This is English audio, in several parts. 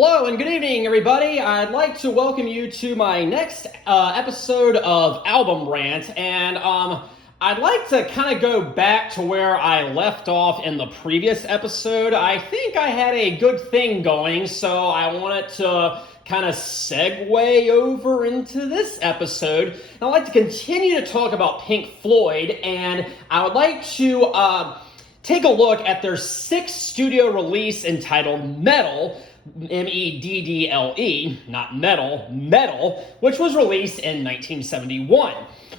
Hello and good evening, everybody. I'd like to welcome you to my next episode of Album Rant, and I'd like to kind of go back to where I left off in the previous episode. I think I had a good thing going, so I wanted to kind of segue over into this episode. And I'd like to continue to talk about Pink Floyd, and I would like to take a look at their sixth studio release entitled Meddle, Meddle, not metal, Meddle, which was released in 1971.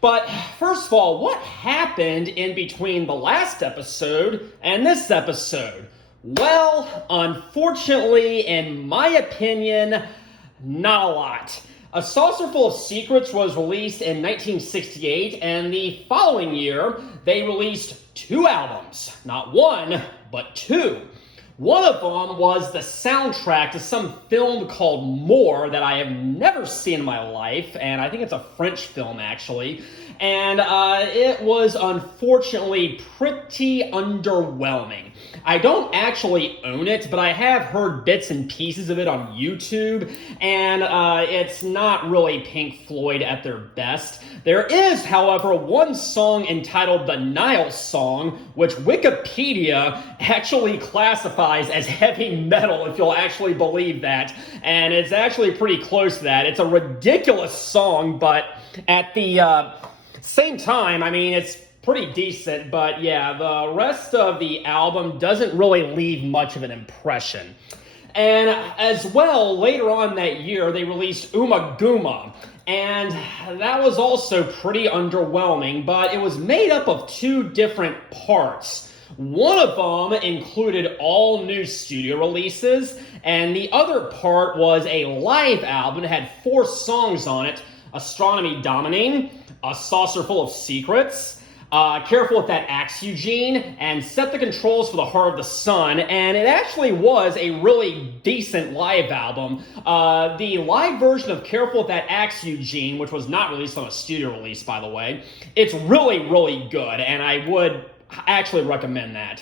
But first of all, what happened in between the last episode and this episode? Well, unfortunately, in my opinion, not a lot. A Saucerful of Secrets was released in 1968, and the following year, they released two albums. Not one, but two. One of them was the soundtrack to some film called More that I have never seen in my life, and I think it's a French film, actually. And it was unfortunately pretty underwhelming. I don't actually own it, but I have heard bits and pieces of it on YouTube, and it's not really Pink Floyd at their best. There is, however, one song entitled The Nile Song, which Wikipedia actually classifies as heavy metal, if you'll actually believe that. And it's actually pretty close to that. It's a ridiculous song, but at the same time, I mean, it's pretty decent. But yeah, the rest of the album doesn't really leave much of an impression. And as well, later on that year, they released Gooma. And that was also pretty underwhelming, but it was made up of two different parts. One of them included all new studio releases, and the other part was a live album. It had 4 songs on it: Astronomy Dominating, A Saucerful of Secrets, Careful with That Axe, Eugene, and Set the Controls for the Heart of the Sun. And it actually was a really decent live album. The live version of Careful with That Axe, Eugene, which was not released on a studio release, by the way, it's really, really good, and I would actually recommend that.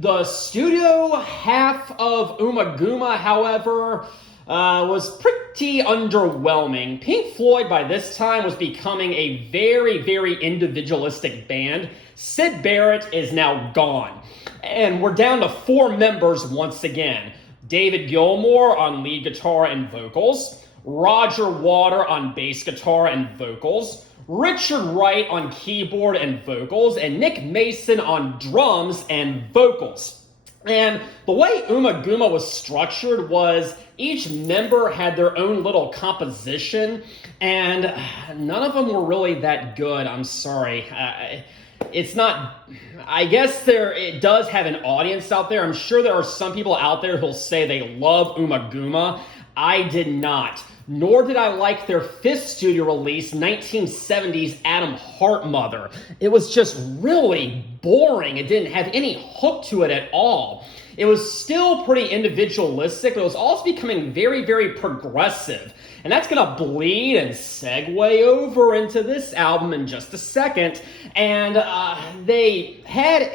The studio half of Gooma, however, was pretty underwhelming. Pink Floyd by this time was becoming a very, very individualistic band. Sid Barrett is now gone, and we're down to 4 members once again. David Gilmour on lead guitar and vocals, Roger Waters on bass guitar and vocals, Richard Wright on keyboard and vocals, and Nick Mason on drums and vocals. And the way Gooma was structured was each member had their own little composition, and none of them were really that good. I'm sorry. It's not, I guess it does have an audience out there. I'm sure there are some people out there who'll say they love Gooma. I did not. Nor did I like their 5th studio release, 1970's Atom Heart Mother. It was just really boring. It didn't have any hook to it at all. It was still pretty individualistic, but it was also becoming very, very progressive. And that's going to bleed and segue over into this album in just a second. And they had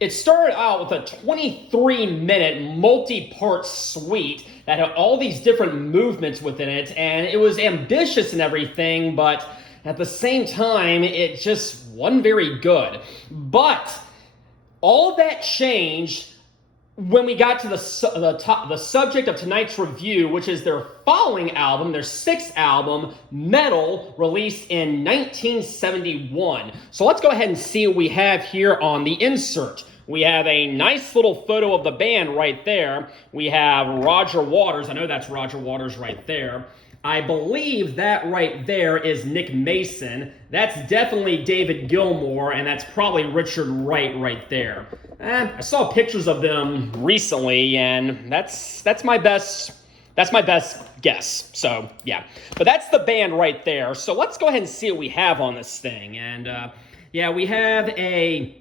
it started out with a 23-minute multi-part suite that had all these different movements within it, and it was ambitious and everything, but at the same time, it just wasn't very good. But all that changed when we got to the subject of tonight's review, which is their following album, their 6th album, Meddle, released in 1971. So let's go ahead and see what we have here on the insert. We have a nice little photo of the band right there. We have Roger Waters. I know that's Roger Waters right there. I believe that right there is Nick Mason. That's definitely David Gilmour, and that's probably Richard Wright right there. I saw pictures of them recently, and that's my best guess. So yeah, but that's the band right there. So let's go ahead and see what we have on this thing. And yeah, we have a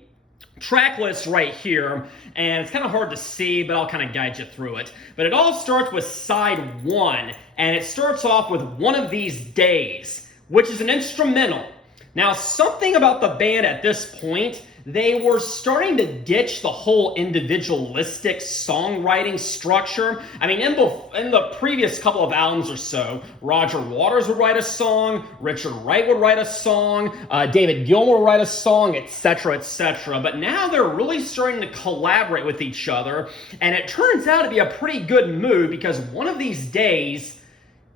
track list right here, and it's kind of hard to see, but I'll kind of guide you through it. But it all starts with side 1, and it starts off with One of These Days, which is an instrumental. Now, something about the band at this point, they were starting to ditch the whole individualistic songwriting structure. I mean, in the previous couple of albums or so, Roger Waters would write a song, Richard Wright would write a song, David Gilmour would write a song, etc., etc. But now they're really starting to collaborate with each other, and it turns out to be a pretty good move because one of these days,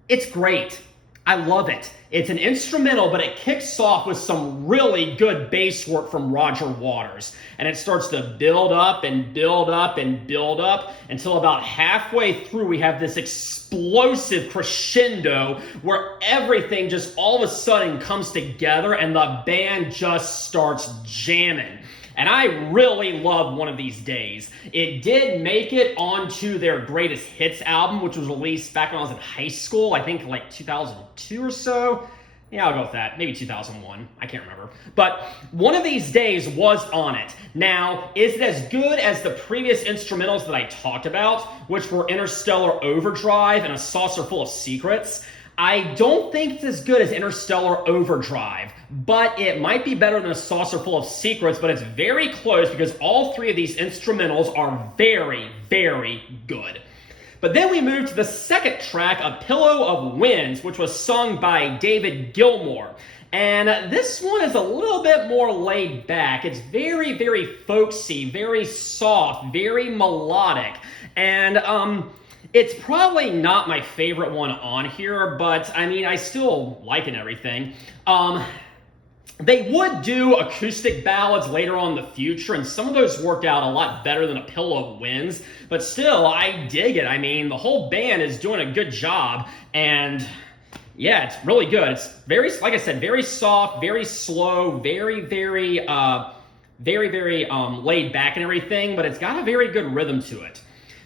it's great. I love it. It's an instrumental, but it kicks off with some really good bass work from Roger Waters. And it starts to build up and build up and build up until about halfway through we have this explosive crescendo where everything just all of a sudden comes together and the band just starts jamming. And I really love One of These Days. It did make it onto their greatest hits album, which was released back when I was in high school, I think like 2002 or so. Yeah, I'll go with that. Maybe 2001. I can't remember. But One of These Days was on it. Now, is it as good as the previous instrumentals that I talked about, which were Interstellar Overdrive and A Saucer Full of Secrets? I don't think it's as good as Interstellar Overdrive, but it might be better than A Saucer Full of Secrets, but it's very close because all three of these instrumentals are very, very good. But then we move to the second track, A Pillow of Winds, which was sung by David Gilmour. And this one is a little bit more laid back. It's very, very folksy, very soft, very melodic. And, it's probably not my favorite one on here, but I mean, I still like it and everything. They would do acoustic ballads later on in the future, and some of those worked out a lot better than A Pillow of Winds, but still, I dig it. I mean, the whole band is doing a good job, and yeah, it's really good. It's very, like I said, very soft, very slow, very laid back and everything, but it's got a very good rhythm to it.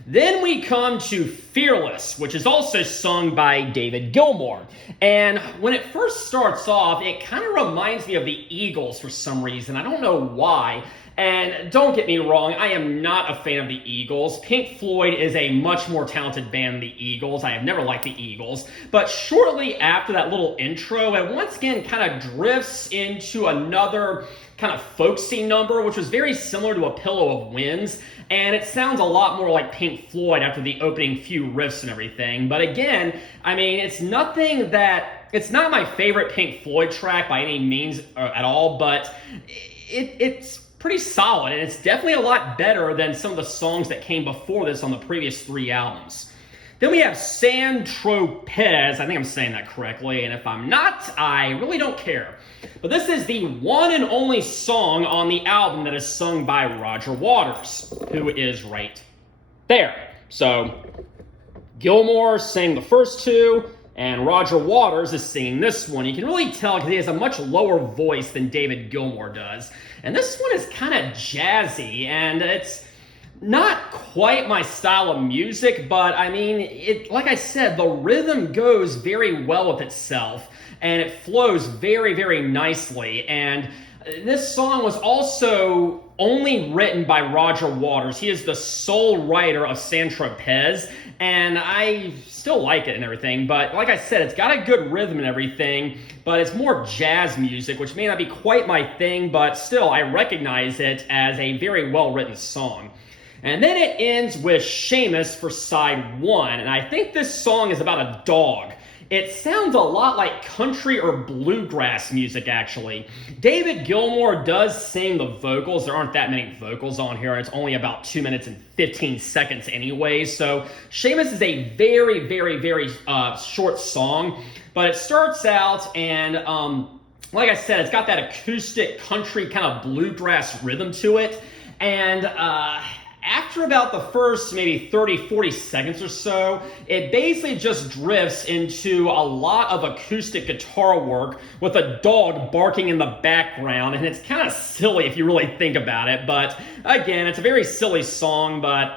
Then we come to Fearless, which is also sung by David Gilmour. And when it first starts off, it kind of reminds me of the Eagles for some reason. I don't know why. And don't get me wrong, I am not a fan of the Eagles. Pink Floyd is a much more talented band than the Eagles. I have never liked the Eagles. But shortly after that little intro, it once again kind of drifts into another kind of folksy number, which was very similar to A Pillow of Winds. And it sounds a lot more like Pink Floyd after the opening few riffs and everything. But again, I mean, it's not my favorite Pink Floyd track by any means at all, but it's pretty solid, and it's definitely a lot better than some of the songs that came before this on the previous three albums. Then we have Saint-Tropez. I think I'm saying that correctly, and if I'm not, I really don't care. But this is the one and only song on the album that is sung by Roger Waters, who is right there. So Gilmour sang the first two, and Roger Waters is singing this one. You can really tell because he has a much lower voice than David Gilmour does. And this one is kind of jazzy, and it's not quite my style of music, but I mean, like I said, the rhythm goes very well with itself, and it flows very, very nicely. And this song was also only written by Roger Waters. He is the sole writer of Saint-Tropez, and I still like it and everything, but like I said, it's got a good rhythm and everything, but it's more jazz music, which may not be quite my thing, but still, I recognize it as a very well-written song. And then it ends with Seamus for side one, and I think this song is about a dog. It sounds a lot like country or bluegrass music, actually. David Gilmour does sing the vocals. There aren't that many vocals on here. It's only about 2 minutes and 15 seconds anyway. So Seamus is a very, very, very short song. But it starts out and, like I said, it's got that acoustic country kind of bluegrass rhythm to it. And after about the first maybe 30, 40 seconds or so, it basically just drifts into a lot of acoustic guitar work with a dog barking in the background, and it's kind of silly if you really think about it, but again, it's a very silly song, but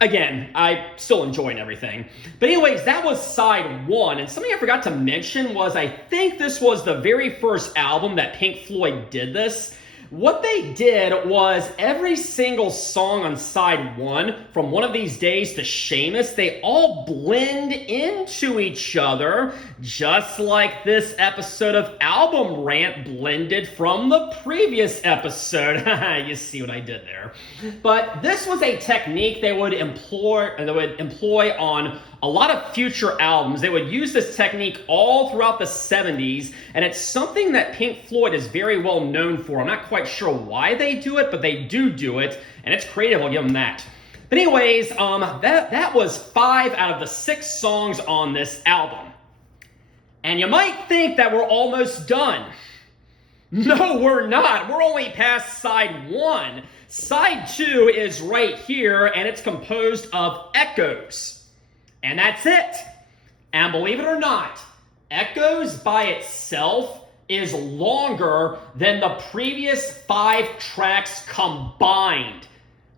again, I still enjoy everything. But anyways, that was side one, and something I forgot to mention was I think this was the very first album that Pink Floyd did this. What they did was every single song on side one, from One of These Days to Seamus, they all blend into each other, just like this episode of Album Rant blended from the previous episode. You see what I did there. But this was a technique they would employ on a lot of future albums. They would use this technique all throughout the 70s, and it's something that Pink Floyd is very well known for. I'm not quite sure why they do it, but they do it, and it's creative, I'll give them that. But anyways, that was 5 out of the 6 songs on this album. And you might think that we're almost done. No, we're not. We're only past side 1. Side 2 is right here, and it's composed of echoes. And that's it. And believe it or not, Echoes by itself is longer than the previous 5 tracks combined.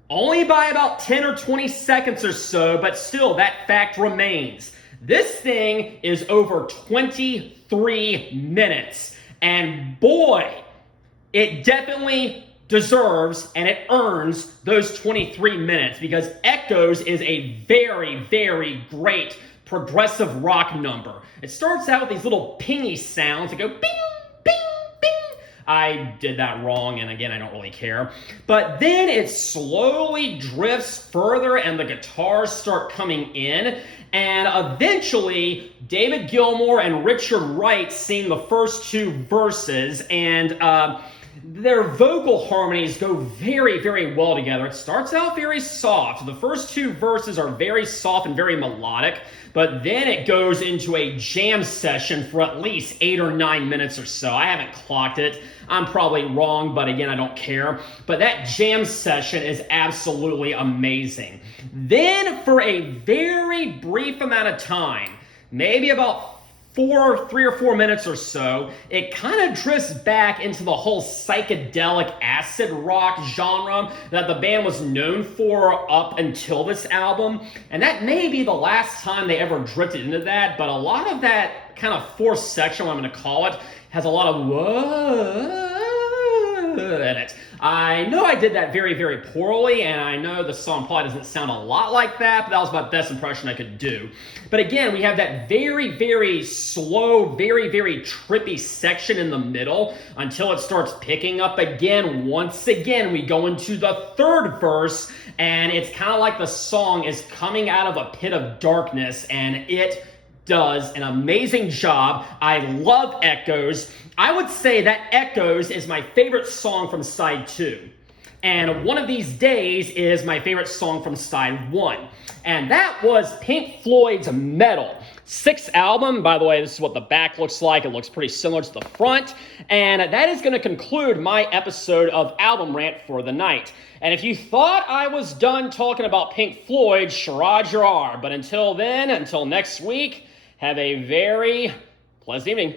Only by about 10 or 20 seconds or so, but still that fact remains. This thing is over 23 minutes. And boy, it definitely deserves and it earns those 23 minutes because Echoes is a very, very great progressive rock number. It starts out with these little pingy sounds that go bing, bing, bing. I did that wrong, and again, I don't really care. But then it slowly drifts further and the guitars start coming in, and eventually David Gilmour and Richard Wright sing the first 2 verses, and their vocal harmonies go very, very well together. It starts out very soft. The first 2 verses are very soft and very melodic, but then it goes into a jam session for at least 8 or 9 minutes or so. I haven't clocked it. I'm probably wrong, but again, I don't care. But that jam session is absolutely amazing. Then for a very brief amount of time, maybe about 3 or 4 minutes or so, it kind of drifts back into the whole psychedelic acid rock genre that the band was known for up until this album. And that may be the last time they ever drifted into that, but a lot of that kind of fourth section, what I'm going to call it, has a lot of whoa in it. I know I did that very, very poorly, and I know the song probably doesn't sound a lot like that, but that was my best impression I could do. But again, we have that very, very slow, very, very trippy section in the middle until it starts picking up again. Once again, we go into the 3rd verse, and it's kind of like the song is coming out of a pit of darkness, and it does an amazing job. I love Echoes. I would say that Echoes is my favorite song from side 2. And One of These Days is my favorite song from side 1. And that was Pink Floyd's Meddle. 6th album. By the way, this is what the back looks like. It looks pretty similar to the front. And that is going to conclude my episode of Album Rant for the night. And if you thought I was done talking about Pink Floyd, charade you are. But until then, until next week, have a very pleasant evening.